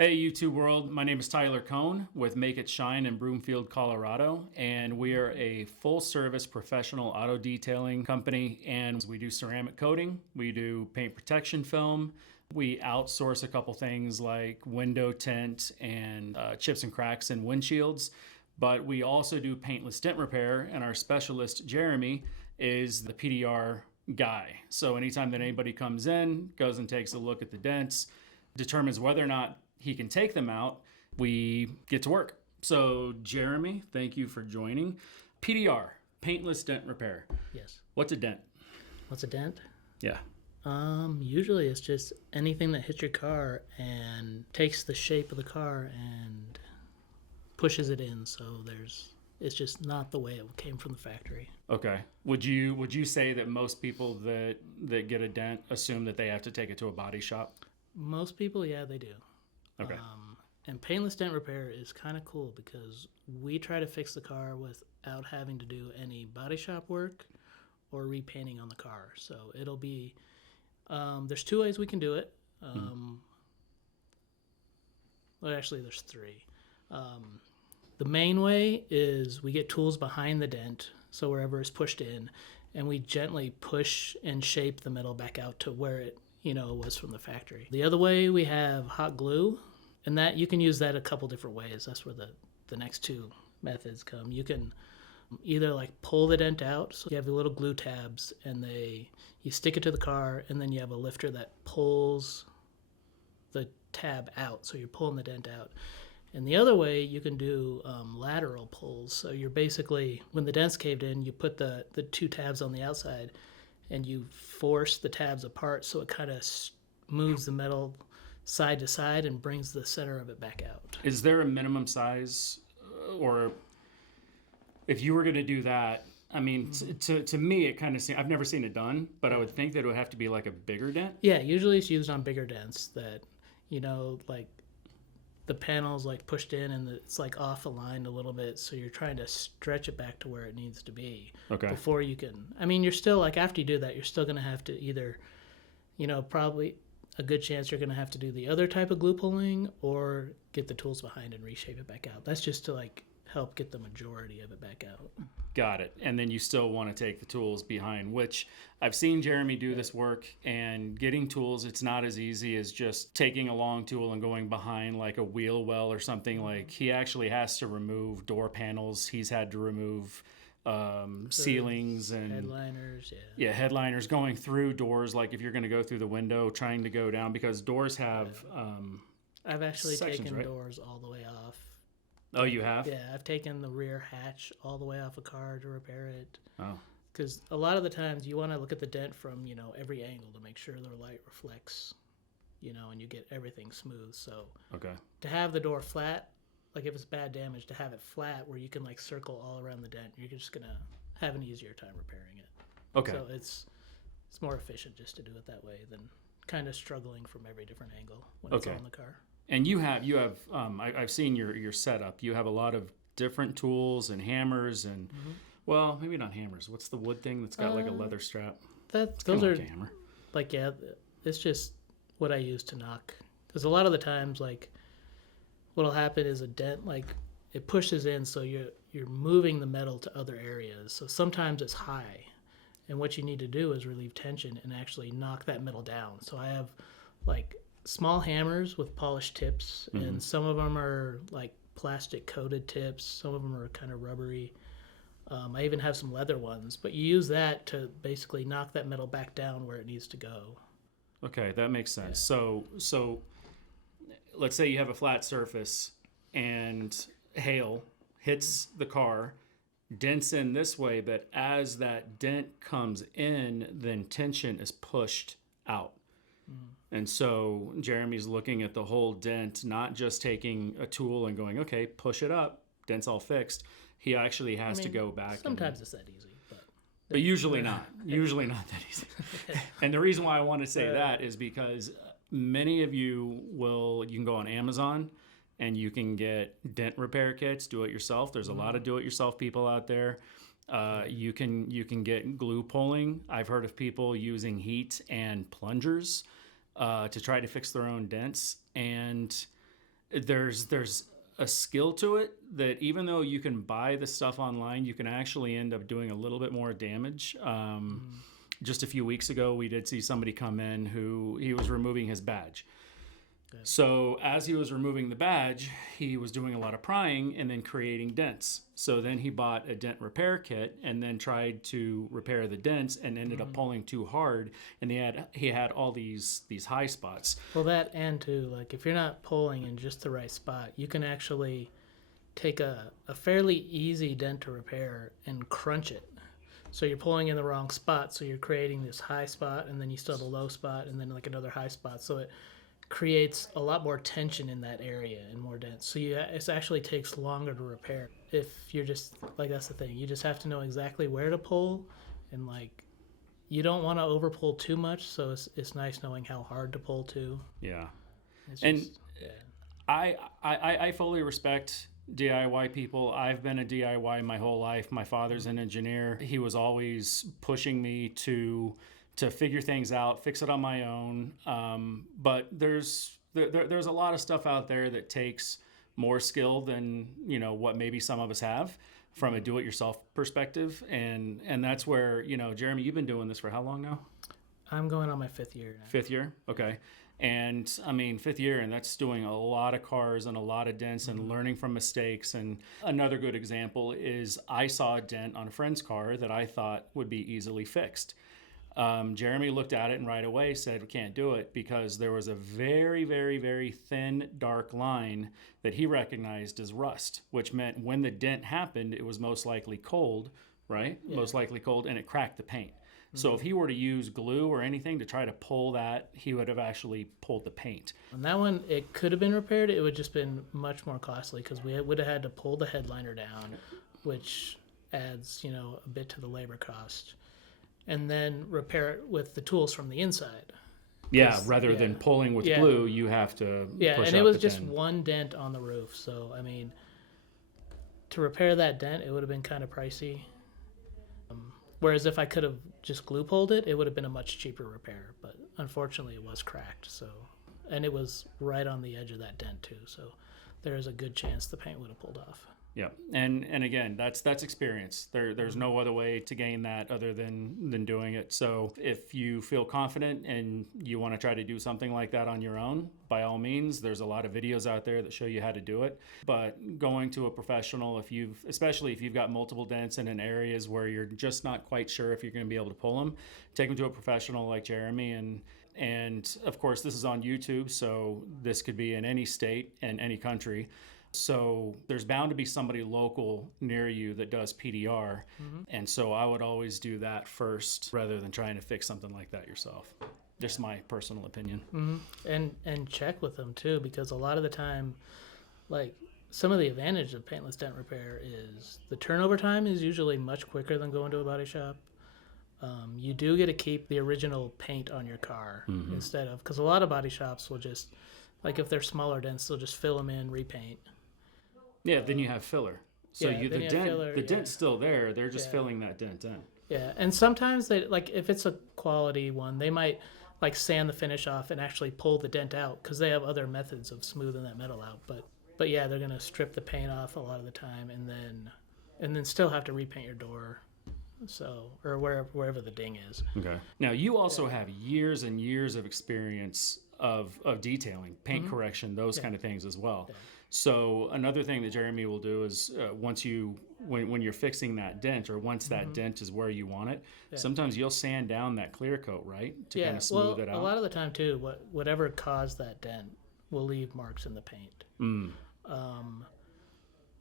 Hey, YouTube world. My name is Tyler Cohn with Make It Shine in Broomfield, Colorado, and we are a full-service professional auto detailing company, and we do ceramic coating, we do paint protection film, we outsource a couple things like window tint and chips and cracks in windshields, but we also do paintless dent repair, and our specialist, Jeremy, is the PDR guy. So anytime that anybody comes in, goes and takes a look at the dents, determines whether or not he can take them out, we get to work. So Jeremy, thank you for joining. PDR, Paintless Dent Repair. Yes. What's a dent? What's a dent? Yeah. Usually it's just anything that hits your car and takes the shape of the car and pushes it in. So it's just not the way it came from the factory. Okay. Would you say that most people that get a dent assume that they have to take it to a body shop? Most people, yeah, they do. Okay. And paintless dent repair is kind of cool because we try to fix the car without having to do any body shop work or repainting on the car. So it'll be, there's two ways we can do it. Well, actually, there's three. The main way is we get tools behind the dent, so wherever it's pushed in, and we gently push and shape the metal back out to where it was from the factory. The other way, we have hot glue, and that you can use that a couple different ways. That's where the next two methods come. You can either like pull the dent out, so you have the little glue tabs, and you stick it to the car, and then you have a lifter that pulls the tab out, so you're pulling the dent out. And the other way, you can do lateral pulls. So you're basically, when the dent's caved in, you put the two tabs on the outside, and you force the tabs apart so it kind of moves the metal side to side and brings the center of it back out. Is there a minimum size, or if you were going to do that, I mean, to me, it kind of seems, I've never seen it done, but I would think that it would have to be like a bigger dent. Yeah, usually it's used on bigger dents that, like the panel's like pushed in and it's like off aligned a little bit, so you're trying to stretch it back to where it needs to be. Okay. Before you can, I mean, you're still like, after you do that, you're still going to have to either, probably a good chance you're going to have to do the other type of glue pulling or get the tools behind and reshape it back out. That's just to like help get the majority of it back out. Got it. And then you still want to take the tools behind, which I've seen Jeremy do this work, and getting tools, it's not as easy as just taking a long tool and going behind like a wheel well or something. Like, he actually has to remove door panels. He's had to remove ceilings and headliners. Yeah, headliners, going through doors. Like if you're going to go through the window, trying to go down, because doors have I've actually sections, taken right? doors all the way off. Oh, you have? Yeah, I've taken the rear hatch all the way off a car to repair it. Oh. Because a lot of the times you want to look at the dent from, every angle to make sure the light reflects, and you get everything smooth. So Okay. to have the door flat, like if it's bad damage, to have it flat where you can like circle all around the dent, you're just going to have an easier time repairing it. Okay. So it's more efficient just to do it that way than kind of struggling from every different angle when it's on the car. And you have I've seen your setup. You have a lot of different tools and hammers and well, maybe not hammers. What's the wood thing that's got like a leather strap? Those are like a hammer. Like, yeah, it's just what I use to knock. Because a lot of the times, like, what'll happen is a dent, like, it pushes in, so you're moving the metal to other areas. So sometimes it's high, and what you need to do is relieve tension and actually knock that metal down. So I have like small hammers with polished tips, and some of them are like plastic coated tips. Some of them are kind of rubbery. I even have some leather ones, but you use that to basically knock that metal back down where it needs to go. Okay, that makes sense. Yeah. So let's say you have a flat surface and hail hits the car, dents in this way, but as that dent comes in, then tension is pushed out. And so Jeremy's looking at the whole dent, not just taking a tool and going, okay, push it up, dent's all fixed. He actually has to go back. Sometimes it's that easy, but usually not. Usually not that easy. And the reason why I want to say that is because many of you can go on Amazon and you can get dent repair kits, do it yourself. There's a lot of do it yourself people out there. You can get glue pulling. I've heard of people using heat and plungers to try to fix their own dents. And there's a skill to it that even though you can buy the stuff online, you can actually end up doing a little bit more damage. Just a few weeks ago, we did see somebody come in who he was removing his badge. Good. So as he was removing the badge, he was doing a lot of prying and then creating dents. So then he bought a dent repair kit and then tried to repair the dents and ended up pulling too hard, and he had all these high spots. Well, that and too, like if you're not pulling in just the right spot, you can actually take a fairly easy dent to repair and crunch it. So you're pulling in the wrong spot, so you're creating this high spot, and then you still have a low spot, and then like another high spot. So it creates a lot more tension in that area and more dents. So it actually takes longer to repair. If you're just, like, that's the thing. You just have to know exactly where to pull, and like you don't want to over pull too much, so it's nice knowing how hard to pull too. Yeah. It's And just, yeah. I fully respect DIY people. I've been a DIY my whole life. My father's an engineer. He was always pushing me to figure things out, fix it on my own. But there's a lot of stuff out there that takes more skill than, what maybe some of us have from a do-it-yourself perspective. And that's where, Jeremy, you've been doing this for how long now? I'm going on my 5th year now. 5th year? Okay. And I mean, 5th year, and that's doing a lot of cars and a lot of dents and learning from mistakes. And another good example is I saw a dent on a friend's car that I thought would be easily fixed. Jeremy looked at it and right away said, we can't do it, because there was a very, very, very thin, dark line that he recognized as rust, which meant when the dent happened, it was most likely cold, right? Yeah. Most likely cold, and it cracked the paint. So if he were to use glue or anything to try to pull that, he would have actually pulled the paint. On that one, it could have been repaired. It would just been much more costly because we would have had to pull the headliner down, which adds, a bit to the labor cost, and then repair it with the tools from the inside. Yeah, rather than pulling with glue, you have to push and up it was the just tin. one dent on the roof. So, I mean, to repair that dent, it would have been kind of pricey. Whereas if I could have just glue pulled it, it would have been a much cheaper repair. But unfortunately, it was cracked. So, and it was right on the edge of that dent too. So there is a good chance the paint would have pulled off. Yeah, and again, that's experience. There's no other way to gain that other than doing it. So if you feel confident and you want to try to do something like that on your own, by all means, there's a lot of videos out there that show you how to do it. But going to a professional, especially if you've got multiple dents and in areas where you're just not quite sure if you're going to be able to pull them, take them to a professional like Jeremy. And of course, this is on YouTube, so this could be in any state and any country. So there's bound to be somebody local near you that does PDR. And so I would always do that first rather than trying to fix something like that yourself. Just my personal opinion. And check with them too, because a lot of the time, like, some of the advantage of paintless dent repair is the turnover time is usually much quicker than going to a body shop. You do get to keep the original paint on your car instead of, because a lot of body shops will just, like if they're smaller dents, they'll just fill them in, repaint. Yeah, then you have filler. So the dent's still there. They're just filling that dent in. Yeah, and sometimes they, like, if it's a quality one, they might like sand the finish off and actually pull the dent out because they have other methods of smoothing that metal out. But yeah, they're gonna strip the paint off a lot of the time and then still have to repaint your door. So, or wherever the ding is. Okay. Now you also have years and years of experience of detailing, paint correction, those kind of things as well. Yeah. So another thing that Jeremy will do is when you're fixing that dent, or once that dent is where you want it, sometimes you'll sand down that clear coat, right, to kind of smooth it out. A lot of the time too, whatever caused that dent will leave marks in the paint.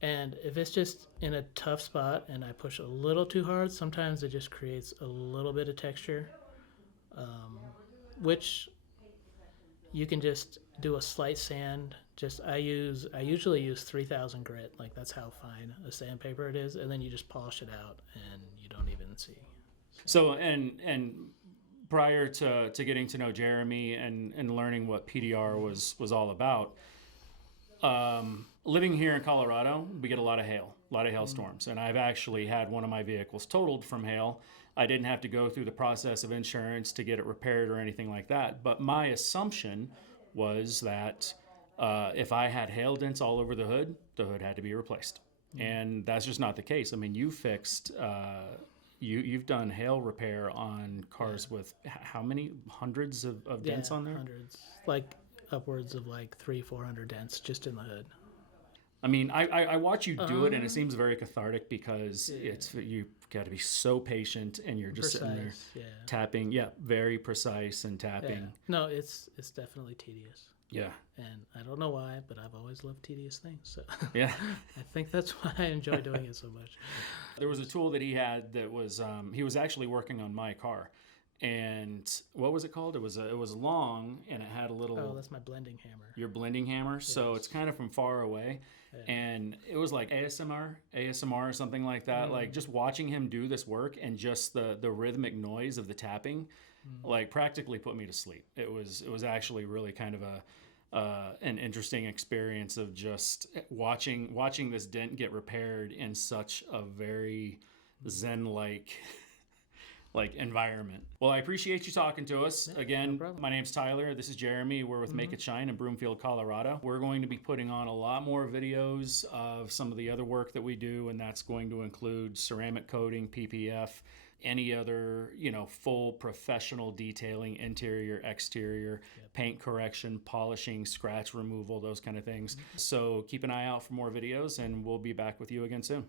And if it's just in a tough spot and I push a little too hard, sometimes it just creates a little bit of texture, which you can just do a slight sand. I usually use 3000 grit, like that's how fine a sandpaper it is, and then you just polish it out and you don't even see. So and prior to getting to know Jeremy and learning what PDR was all about, living here in Colorado, we get a lot of hailstorms, and I've actually had one of my vehicles totaled from hail. I didn't have to go through the process of insurance to get it repaired or anything like that, but my assumption was that If I had hail dents all over the hood had to be replaced. And that's just not the case. I mean, you fixed, you've done hail repair on cars with how many hundreds of dents on there? Hundreds, like upwards of like 300-400 dents just in the hood. I mean, I watch you do it, and it seems very cathartic because you got to be so patient, and you're just sitting there tapping. Yeah, very precise and tapping. Yeah. No, it's definitely tedious. Yeah. And I don't know why, but I've always loved tedious things. So yeah, I think that's why I enjoy doing it so much. There was a tool that he had that was he was actually working on my car. And what was it called? It was long, and it had a little. Oh, that's my blending hammer. Your blending hammer. So it's kind of from far away, and it was like ASMR or something like that. Like just watching him do this work and just the rhythmic noise of the tapping, like practically put me to sleep. It was actually really kind of an interesting experience of just watching this dent get repaired in such a very zen-like environment. Well, I appreciate you talking to us. Again, my name's Tyler. This is Jeremy. We're with Make It Shine in Broomfield, Colorado. We're going to be putting on a lot more videos of some of the other work that we do, and that's going to include ceramic coating, PPF, any other, full professional detailing, interior, exterior, paint correction, polishing, scratch removal, those kind of things. So keep an eye out for more videos, and we'll be back with you again soon.